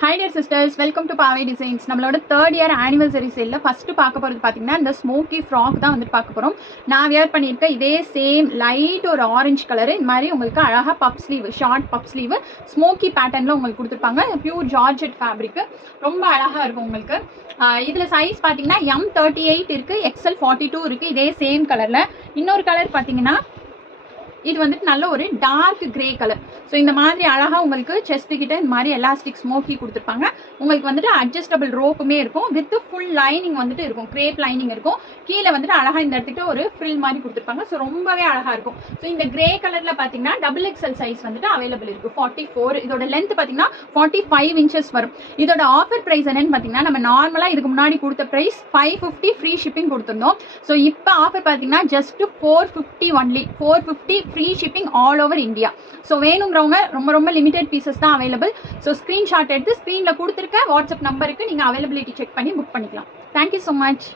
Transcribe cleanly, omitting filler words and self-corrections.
Hi dear sisters, welcome to Pavai Designs. நம்மளோட 3rd year anniversary sale first பார்க்க போறது பாத்தீங்கன்னா இந்த ஸ்மோக்கி ஃப்ராக் தான் வந்து பார்க்க போறோம். நான் வியர் பண்ணிருக்க இதே சேம் லைட் ஒரு ஆரஞ்சு கலர் இந்த மாதிரி உங்களுக்கு அழகா பப் ஸ்லீவ் ஷார்ட் பப் ஸ்லீவ் ஸ்மோக்கி பேட்டர்ன்ல உங்களுக்கு கொடுத்துருப்பாங்க. பியூர் ஜார்ஜெட் ஃபேப்ரிக் ரொம்ப அழகா இருக்கும் உங்களுக்கு. இதுல சைஸ் பாத்தீங்கன்னா M38 இருக்கு, XL42 இருக்கு. இதே சேம் கலர்ல இன்னொரு கலர் பாத்தீங்கன்னா இது வந்துட்டு நல்ல ஒரு டார்க் கிரே கலர். ஸோ இந்த மாதிரி அழகாக உங்களுக்கு செஸ்ட் கிட்ட இந்த மாதிரி எலாஸ்டிக் ஸ்மோக்கி கொடுத்துருப்பாங்க. உங்களுக்கு வந்துட்டு அட்ஜஸ்டபிள் ரோப்புமே இருக்கும், வித் ஃபுல் லைனிங் வந்துட்டு இருக்கும், கிரேப் லைனிங் இருக்கும். கீழே வந்துட்டு அழகாக இந்த இடத்துக்கு ஒரு ஃப்ரில் மாதிரி கொடுத்துருப்பாங்க. ஸோ ரொம்பவே அழகாக இருக்கும். ஸோ இந்த கிரே கலரில் பார்த்தீங்கன்னா XXL சைஸ் வந்துட்டு அவைலபிள் இருக்குது 44. இதோட லென்த் பார்த்தீங்கன்னா 45 inches வரும். இதோட ஆஃபர் ப்ரைஸ் என்னன்னு பார்த்தீங்கன்னா நம்ம நார்மலாக இதுக்கு முன்னாடி கொடுத்த ப்ரைஸ் 550 ஃப்ரீ ஷிப்பிங் கொடுத்துருந்தோம். ஸோ இப்போ ஆஃபர் பார்த்தீங்கன்னா just 450 only, 450 free shipping all over India. So வேணுங்கிறவங்க ரொம்ப லிமிடெட் பீசஸ் தான் அவைலபிள். ஸோ ஸ்க்ரீன்ஷாட் எடுத்து ஸ்க்ரீனில் கொடுத்துருக்க வாட்ஸ்அப் நம்பருக்கு நீங்கள் அவைலபிலிட்டி செக் பண்ணி புக் பண்ணிக்கலாம். Thank you so much.